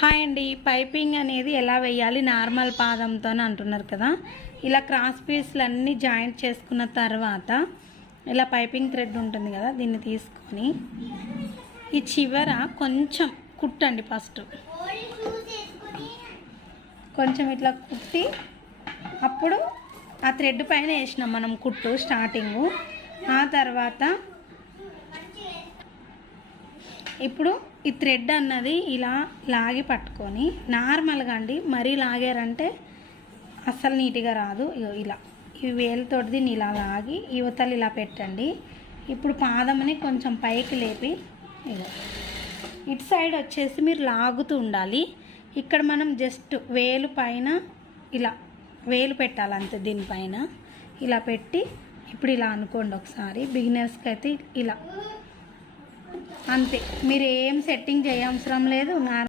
Hi అండి, piping అనేది ఎలా వేయాలి నార్మల్ పాదంతో అంటున్నారు కదా. ఇలా క్రాస్ పీస్లు అన్నీ జాయింట్ చేసుకున్న తర్వాత ఇలా పైపింగ్ థ్రెడ్ ఉంటుంది కదా, దీన్ని తీసుకొని ఈ చివర కొంచెం కుట్టండి. ఫస్ట్ కొంచెం ఇట్లా కుట్టి అప్పుడు ఆ థ్రెడ్ పైన వేసినాం మనం కుట్టు స్టార్టింగు. ఆ తర్వాత ఇప్పుడు ఈ థ్రెడ్ అన్నది ఇలా లాగి పట్టుకొని నార్మల్గా అండి, మరీ లాగారంటే అస్సలు నీట్గా రాదు. ఇలా ఈ వేలుతోటి దీన్ని ఇలా లాగి యువతలు ఇలా పెట్టండి. ఇప్పుడు పాదముని కొంచెం పైకి లేపి ఇటు సైడ్ వచ్చేసి మీరు లాగుతూ ఉండాలి. ఇక్కడ మనం జస్ట్ వేలు పైన ఇలా వేలు పెట్టాలి అంతే. దీనిపైన ఇలా పెట్టి ఇప్పుడు ఇలా అనుకోండి ఒకసారి. బిగినర్స్కి అయితే ఇలా అంతే, మీరు ఏం సెట్టింగ్ చేయవసరం లేదు.